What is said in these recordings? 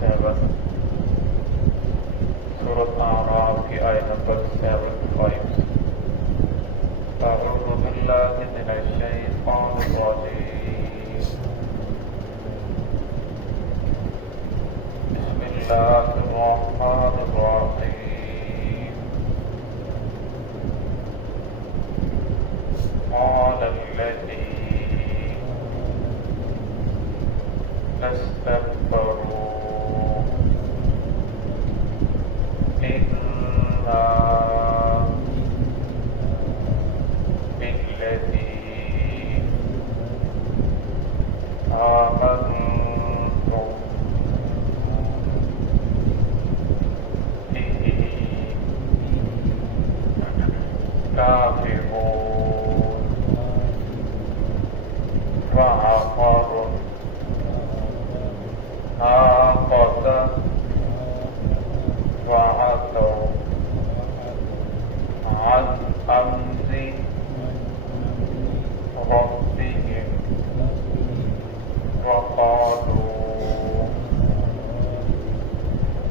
7 سورۃ اعراف کی آیت نمبر 75 اعوذ باللہ من الشیطان الرجیم بسم اللہ الرحمن الرحیم قال الذین استكبروا إنا بالذي آمنتم به كافرون فعقروا ناقة وعتوا عن أمر ربهم وقالوا يا صالح ائتنا بما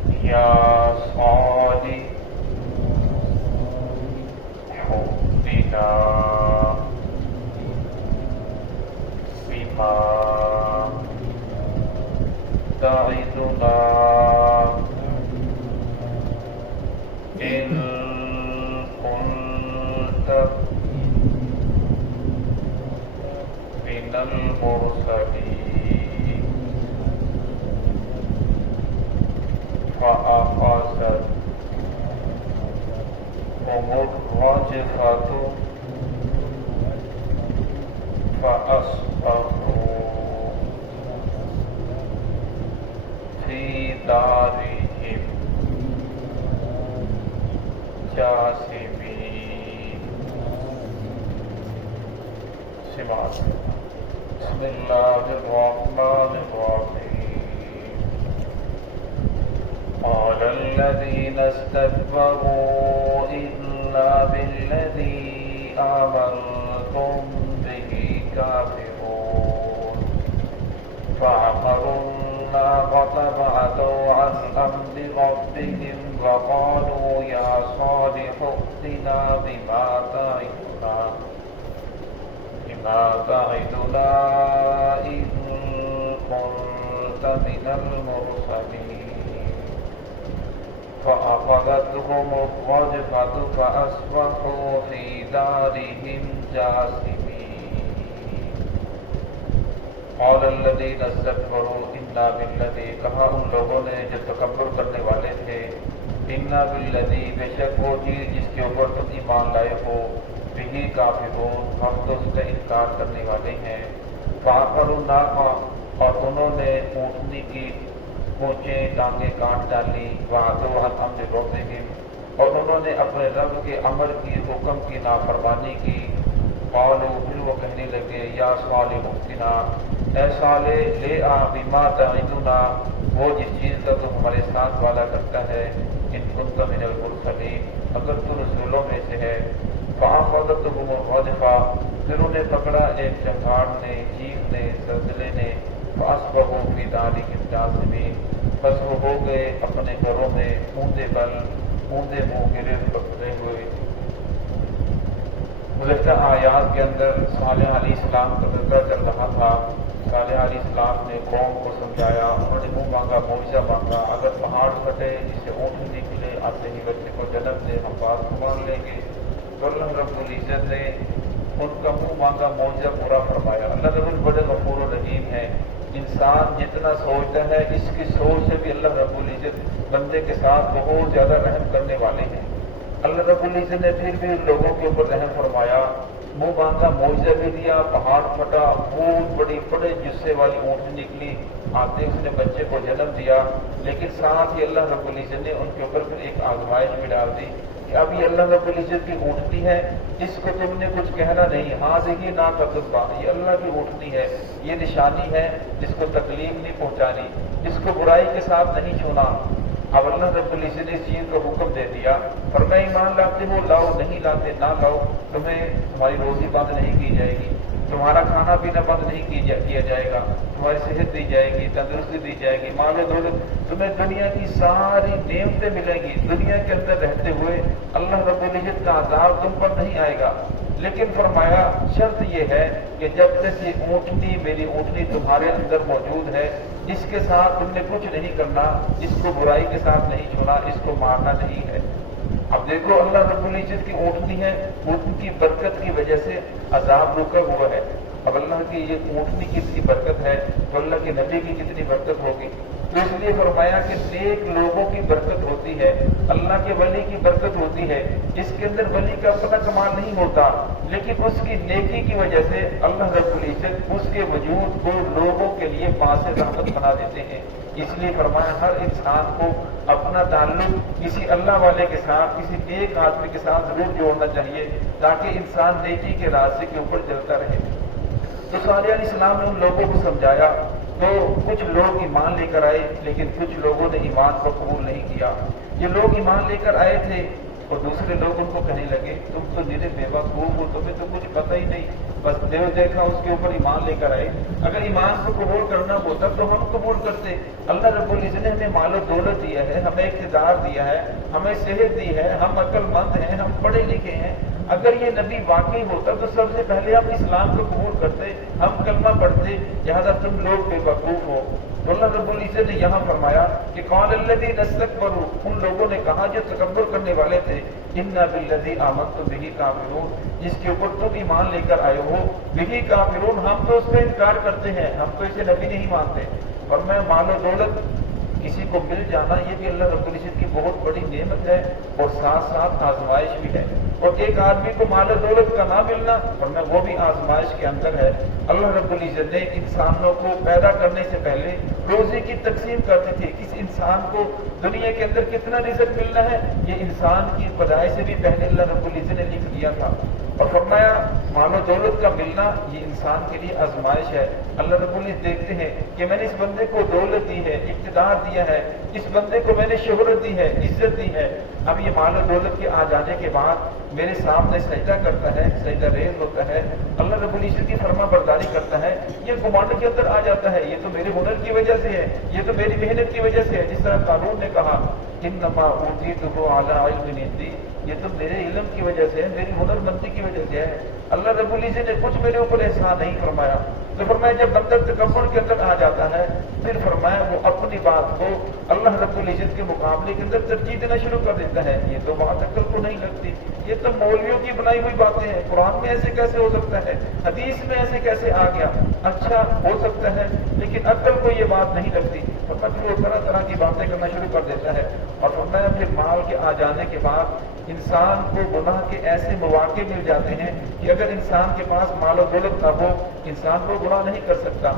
تعدنا إن كنت من المرسلين فأخذتهم الرجفة فأصبحوا في دارهم جاثمين. بسم اللہ الرحمن الرحیم. قال الذين استكبروا إنا بالذي آمنتم به كافرون فعقروا الناقة وعتوا عن أمر ربهم وقالوا يا صالح ائتنا بما تعدنا إن كنت من المرسلين فأخذتهم الرجفة فأصبحوا في دارهم جاثمين. قال الذين استكبروا إنا بالذي کہا ان لوگوں نے جو تکبر کرنے والے تھے إنا بالذي بے شک وہ چیز جس کے اوپر تم ایمان لائے ہو بھی کافرون ہم تو اس کا انکار کرنے والے ہیں. فعقروا الناقة اور انہوں نے اونٹنی کی پونچیں ٹانگیں کاٹ ڈالی. وعتوا عن امر ربهم اور انہوں نے اپنے رب کے امر کی حکم کی نافرمانی کی. قالوا پھر وہ کہنے لگے یا صالح ائتنا اے صالح لے آ بما تعدنا وہ جس چیز کا تو ہمارے ساتھ وعدہ کرتا ہے. ان كنت من المرسلین اگر تو رسولوں میں سے ہے. فأخذتهم الرجفة پھر انہیں پکڑا ایک چنگاڑ نے چیخ نے زلزلے نے. فأصبحوا في دارهم جاثمين بس وہ ہو گئے اپنے گھروں میں اونڈے بل اونڈے منہ گرے پکڑے ہوئے. گزشتہ آیات کے اندر صالح علیہ السلام کا تذکرہ چل رہا تھا. صالح علیہ السلام نے قوم کو سمجھایا, انہوں نے منہ مانگا, معجزہ مانگا, اگر پہاڑ پھٹے جس سے اونٹ نکلے آتے ہی بچے کو جنم دے ہم بات کو مان لیں گے. تو اللہ رب العزت نے ان کا منہ مانگا معجزہ پورا فرمایا. اللہ رب بڑے غفور و رحیم ہے. انسان جتنا سوچتا ہے اس کی سوچ سے بھی اللہ رب العزت بندے کے ساتھ بہت زیادہ رحم کرنے والے ہیں. اللہ رب العزت نے پھر بھی لوگوں کے اوپر رحم فرمایا. منہ مانگا معجزہ بھی دیا, پہاڑ پھٹا, بہت بڑی بڑے جسے والی اونٹ نکلی, آتے اس نے بچے کو جنم دیا. لیکن ساتھ ہی اللہ رب العزت نے ان کے اوپر پھر ایک آزمائش بھی ڈال دی کہ اب یہ اللہ رب العزت کی اونٹنی ہے, اس کو تم نے کچھ کہنا نہیں. ہاں دیکھیے نا تقبا یہ اللہ کی اونٹنی ہے, یہ نشانی ہے, اس کو تکلیف نہیں پہنچانی, اس کو برائی کے ساتھ نہیں چھونا. اب اللہ رب العزت نے اس چیز کو حکم دے دیا, فرمایا ایمان لاتے ہو لاؤ, نہیں لاتے نہ لاؤ, تمہیں تمہاری روزی بند نہیں کی جائے گی. तुम्हारा खाना पीना बंद नहीं किया जाएगा, तुम्हारी सेहत दी जाएगी, तंदुरुस्ती दी जाएगी, मालो दौलत, तुम्हें दुनिया की सारी नेमतें मिलेंगी। दुनिया के अंदर रहते हुए अल्लाह रब्बुल इज्जत का अज़ाब तुम पर नहीं आएगा। लेकिन फरमाया शर्त यह है कि जब तक ये ऊँटनी, मेरी ऊँटनी तुम्हारे अंदर मौजूद है, इसके साथ तुमने कुछ नहीं करना, इसको बुराई के साथ नहीं छूना, इसको मारना नहीं है। अब देखो अल्लाह रब्बुल इज्जत की ऊँटनी है, ऊँटनी की बरकत की वजह से अजाब रुका हुआ है। अब अल्लाह की ये ऊँटनी की इतनी बरकत है तो अल्लाह के नबी की कितनी बरकत होगी। तो इसलिए फरमाया कि नेक लोगों की बरकत होती है, अल्लाह के वली की बरकत होती है। इसके अंदर वली का अपना कमाल नहीं होता, लेकिन उसकी नेकी की वजह से अल्लाह रब्बुल इज्जत उसके वजूद को लोगों के लिए बास रहमत बना देते हैं। इसलिए फरमाया हर इंसान को अपना ताल्लुक किसी अल्लाह वाले के साथ, किसी नेक आदमी के साथ जरूर जोड़ना चाहिए, ताकि इंसान नेकी के रास्ते के ऊपर चलता रहे। तो सालिह अलैहिस्सलाम ने उन लोगों को समझाया, तो कुछ लोग ईमान लेकर आए, लेकिन कुछ लोगों ने ईमान को कबूल नहीं किया। ये लोग ईमान लेकर आए थे और दूसरे लोग उनको कहने लगे, तुम तो निरे बेवकूफ हो, तुम्हें तो कुछ पता ही नहीं, बस देव देखा उसके ऊपर ईमान लेकर आए। अगर ईमान को कबूल करना होता तो हम कबूल करते। अल्लाह रब्बुल इज्जत ने हमें मालो दौलत दिया है, हमें इक़्तिदार दिया है, हमें सेहत दी है, हम अक्लमंद हैं, हम पढ़े लिखे हैं। अगर ये नबी वाकई होता तो सबसे पहले हम इस्लाम को कबूल करते, हम कलमा पढ़ते, लिहाजा तुम लोग बेवकूफ हो। तो अल्लाह रब्बुल इज्जत ने यहाँ फरमाया कि क़ाल अल्लज़ीना इस्तकबरू, उन लोगों ने कहा जो तकब्बुर करने वाले थे, इन्ना बिल्लज़ी आमन्तु बिही काफ़िरून, जिसके ऊपर तुम ईमान लेकर आए हो, बिही काफ़िरून, हम तो उसका इनकार करते हैं, हम तो इसे नबी नहीं मानते। और मैं मालो दौलत किसी को मिल जाना, ये भी अल्लाह रब्बुल इज्जत की बहुत बड़ी नेमत है और साथ साथ आजमाइश भी है। और एक आदमी को माल दौलत का ना मिलना, वरना वो भी आजमाइश के अंदर है। अल्लाह रब्बुल इज्जत ने इंसानों को पैदा करने से पहले रोजी की तकसीम करते थे, किस इंसान को दुनिया के अंदर कितना रिज़्क़ मिलना है, ये इंसान की पैदाइश से भी पहले अल्लाह रब्बुल इज्जत ने लिख दिया था। और फरमाया मालो दौलत का मिलना ये इंसान के लिए आजमाइश है। अल्लाह रब्बुल इज्जत देखते हैं कि मैंने इस बंदे को दौलत दी है, इक़्तिदार दिया है, इस बंदे को मैंने शोहरत दी है, इज्जत दी है। अब ये मालो दौलत के आ जाने के बाद मेरे सामने सजदा करता है, सजदा रेज़ होता है, अल्लाह रब्बुल इज्जत की फरमा बरदारी करता है, ये गुमान के अंदर आ जाता है, ये तो मेरे हुनर की वजह से है, ये तो मेरी मेहनत की वजह से है। जिस तरह कानून ने कहा इन्नमा ऊतीतुहु अला इल्मिन इंदी, ये तो मेरे इल्म की वजह से है, मेरी हुनरमंदी की वजह से है। अल्लाह रब्बुल इज्जत ने कुछ मेरे ऊपर एहसान नहीं फरमाया। तो फरमाया जब बंदा तकब्बुर के अंदर आ जाता है, फिर फरमाया वो अपनी बात को अल्लाह रब्बुल इज्जत के मुकाबले के अंदर तरजीह देना शुरू कर देता है। ये तो बात अक्ल को नहीं लगती, ये तो मौलवियों की बनाई हुई बातें हैं, कुरान में ऐसे कैसे हो सकता है, हदीस में ऐसे कैसे आ गया। अच्छा हो सकता है, लेकिन अक्ल को ये बात नहीं लगती। फिर वो तरह तरह की बातें करना शुरू कर देता है। और फरमाया फिर माल के आ जाने के बाद इंसान को गुनाह के ऐसे मौके मिल जाते हैं कि अगर इंसान के पास मालो दौलत न हो, इंसान को गुनाह नहीं कर सकता।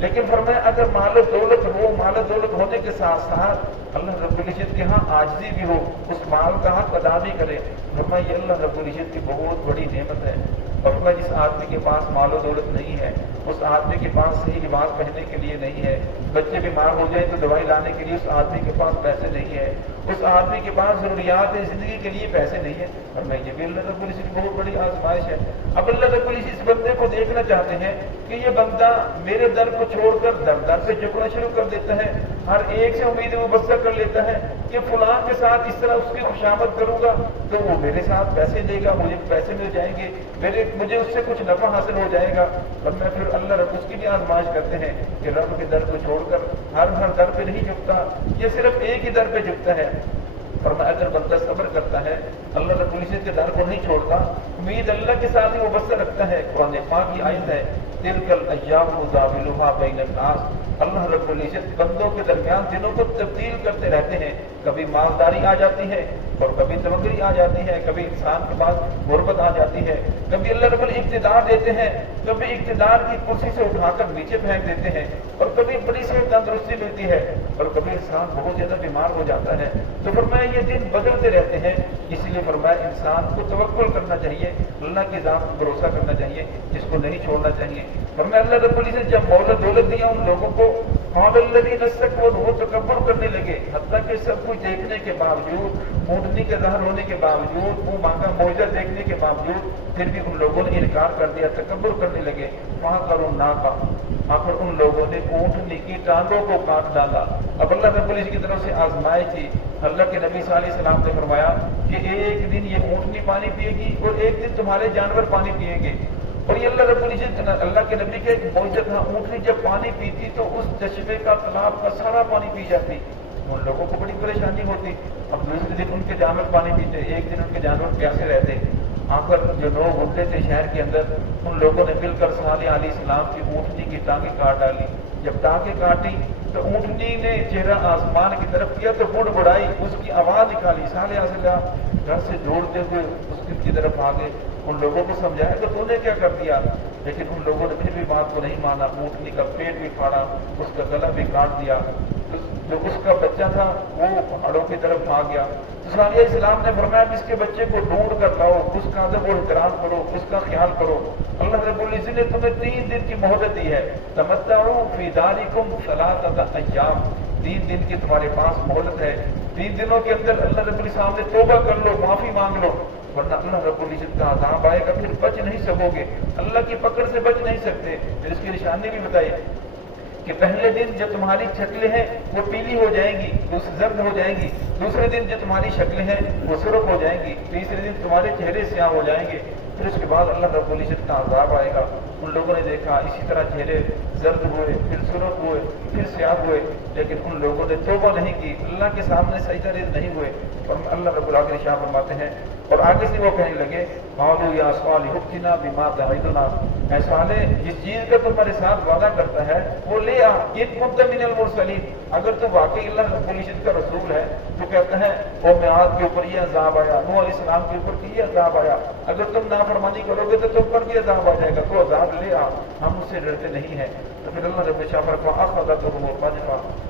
लेकिन फरमाया अगर मालो दौलत हो, मालो दौलत होने के साथ साथ अल्लाह रब्बुल इज्जत के यहाँ आजिज़ी भी हो, उस माल का हक अदा भी करे, फरमाया ये अल्लाह रब्बुल इज्जत की बहुत बड़ी नेमत है। और फरमाया जिस आदमी के पास मालो दौलत नहीं है, उस आदमी के पास सही लिबास पहनने के लिए नहीं है, बच्चे बीमार हो जाए तो दवाई लाने के लिए उस आदमी के पास पैसे नहीं है, उस आदमी के पास जरूरियात जिंदगी के लिए पैसे नहीं है, और मैं ये भी अल्लाह रब्बुल इज्जत की बहुत बड़ी आजमाइश है। अब अल्लाह रब्बुल इज्जत इस बंदे को देखना चाहते हैं कि ये बंदा मेरे दर को छोड़कर दर दर पे झुकना शुरू कर देता है, हर एक से उम्मीद मुबस्सर कर लेता है कि फलां के साथ इस तरह उसकी खुशामद करूंगा तो वो मेरे साथ पैसे देगा, मुझे पैसे मिल जाएंगे, मुझे उससे कुछ नफा हासिल हो जाएगा। और मैं फिर अल्लाह रब उसकी भी आजमाइश करते हैं कि रब के दर को छोड़कर हर दर पे नहीं झुकता, ये सिर्फ एक ही दर पे झुकता है। और मैं अगर बंदा सब्र करता है, अल्लाह रब्बुल इज्जत के दर को नहीं छोड़ता, उम्मीद अल्लाह के साथ ही मुबस्सर रखता है। कुरान पाक की आयत है तिलकल अय्यामु दाविलुहा बैनन नास, अल्लाह रब्बुल इज्जत बंदों के दरमियान दिनों को तब्दील करते रहते हैं। कभी मालदारी आ जाती है और कभी तमक्री आ जाती है, कभी इंसान के पास गुर्बत आ जाती है, कभी अल्लाह रब्बुल इक़्तिदार देते हैं, कभी इक़्तिदार की कुर्सी से उठाकर नीचे फेंक देते हैं, और कभी बड़ी से तंदुरुस्ती मिलती है, और कभी इंसान बहुत ज्यादा बीमार हो जाता है। तो फरमाया ये दिन बदलते रहते हैं, इसलिए फरमाया इंसान को तवक्कुल करना चाहिए, अल्लाह की ज़ात पर भरोसा करना चाहिए, जिसको नहीं छोड़ना चाहिए। फरमाया अल्लाह रब्बुल इज्जत जब दौलत दिया उन लोगों को वो तकब्बुर करने लगे, हत्ता कि सब कुछ देखने के बावजूद, ऊँटनी के ज़हर होने के बावजूद, मुँह मांगा मौजा देखने के बावजूद, फिर भी उन लोगों ने इनकार कर दिया, तकब्बुर करने लगे। वहाँ करो ना का, आखिर उन लोगों ने ऊँटनी की टांगों को काट डाला। अब अल्लाह रब्बुल इज़्ज़त की तरफ से आजमाई थी। अल्लाह के नबी सल्लल्लाहु अलैहि वसल्लम ने फरमाया कि एक दिन ये ऊँटनी पानी पिएगी और एक दिन तुम्हारे जानवर पानी पिएंगे। और ये अल्लाह रब्बुल इज़्ज़त, अल्लाह के नबी के एक मौजूद था, ऊँटनी जब पानी पीती तो उस चश्मे का, तालाब का सारा पानी पी जाती। उन लोगों को बड़ी परेशानी होती। अब दूसरे दिन उनके जानवर पानी पीते, एक दिन उनके जानवर प्यासे रहते। आकर जो लोग होते थे शहर के अंदर, उन लोगों ने मिलकर सालेह अलैहिस्सलाम की ऊँटनी की टांगें काट डाली। जब टांगें काटी तो ऊँटनी ने चेहरा आसमान की तरफ किया तो बुड़बुड़ाई, उसकी आवाज निकाली। सालेह अलैहिस्सलाम घर से दौड़ते हुए उसकी तरफ आ गए। उन लोगों को समझाया कि तूने क्या कर दिया, लेकिन उन लोगों ने फिर भी बात को नहीं माना। ऊँटनी का पेट भी फाड़ा, उसका गला भी काट दिया। जो उसका बच्चा था वो पहाड़ों की तरफ भाग गया। तो सालेह इस्लाम ने फरमाया इसके बच्चे को ढूंढ कर लाओ, उसका अदब और एहतराम करो, उसका ख्याल करो। अल्लाह रब्बुल इज़्ज़त ने तुम्हें 3 दिन की मोहलत दी है। तमत्तऊ फी दारिकुम सलासता अय्याम, 3 दिन की तुम्हारे पास मोहलत है। 3 दिनों के अंदर अल्लाह रब्बुल इज़्ज़त ने तौबा कर लो, माफी मांग लो, वरना अल्लाह रब्बुल इज़्ज़त का अज़ाब आएगा, फिर बच नहीं सकोगे, अल्लाह की पकड़ से बच नहीं सकते। फिर इसकी निशानी भी बताई कि पहले दिन जो तुम्हारी शक्लें हैं वो पीली हो जाएंगी, जर्द हो जाएंगी। दूसरे दिन जो तुम्हारी शक्लें हैं वो सुर्ख हो जाएंगी। तीसरे दिन तुम्हारे चेहरे स्याह हो जाएंगे। फिर उसके बाद अल्लाह रब्बुल इज़्ज़त का अज़ाब आएगा। उन लोगों ने देखा इसी तरह चेहरे जर्द हुए, फिर सुर्ख हुए, फिर स्याह हुए, लेकिन उन लोगों ने तौबा नहीं की, अल्लाह के सामने सजदा रेज़ नहीं हुए। और अल्लाह रब्बुल आखिर शाह फरमाते हैं, और आगे से वो कहने लगे मालू या सालिह हुक्तिना बिमा तईदुना, ऐ सालिह जिस चीज का तुम्हारे साथ वादा करता है वो ले आ। इन कुंत मिनल मुरसलीन, अगर तो वाकई अल्लाह रब्बुल इज़्ज़त का रसूल है तो कहता है कौम आद के ऊपर ये अज़ाब आया, नूह अलैहिस्सलाम के ऊपर ये अज़ाब आया, अगर तुम नाफरमानी करोगे तो तुम पर भी अज़ाब आ जाएगा, तो अज़ाब ले आ, हम उससे डरते नहीं है। तो फिर अल्लाह रब्बुल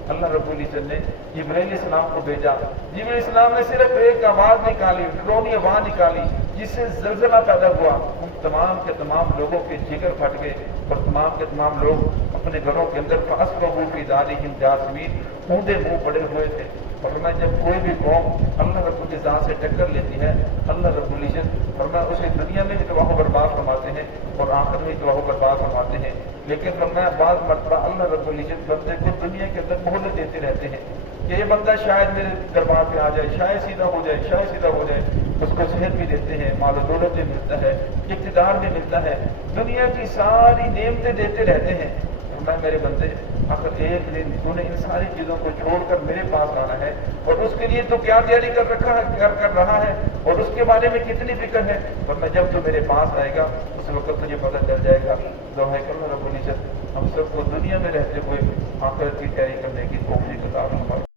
अल्लाह रब्बुल इज़्ज़त ने जिब्रील अलैहिस्सलाम को भेजा। जिब्रील अलैहिस्सलाम ने सिर्फ एक आवाज निकाली, डरोनी आवाज निकाली, जिससे जलजला पैदा हुआ। उन तमाम के तमाम लोगों के जिगर फट गए और तमाम के तमाम लोग अपने घरों के अंदर फअस्बहू फी दारिहिम जासिमीन, ऊंधे मुंह पड़े हुए थे। फरमाया जब कोई भी कौम अल्लाह रब्बुल इज़्ज़त से टक्कर लेती है, अल्लाह रब्बुल इज़्ज़त फरमाया उसे दुनिया में भी तबाह बर्बाद फरमाते हैं और आखिर में तबाह बर्बाद फरमाते हैं। लेकिन फरमाया बाद मरतबा अल्लाह रब्बुल इज़्ज़त बंदे को दुनिया के अंदर मोहलत देते रहते हैं कि ये बंदा शायद मेरे दरबार पे आ जाए, शायद सीधा हो जाए, शायद सीधा हो जाए। उसको सेहत भी देते हैं, माल दौलत भी मिलता है, इक़्तिदार भी मिलता है, दुनिया की सारी नेमतें देते रहते हैं। मैं मेरे बंदे आखिर एक दिन तूने इन सारी चीजों को छोड़कर मेरे पास आना है, और उसके लिए तो क्या तैयारी कर रखा है, कर रहा है, और उसके बारे में कितनी फिक्र है। और मैं जब तू मेरे पास आएगा उस वक्त तुझे पता चल जाएगा। दुआ करो रब्बुल इज़्ज़त हम सबको दुनिया में रहते हुए आखिरत की तैयारी करने की तौफीक अता फरमाए।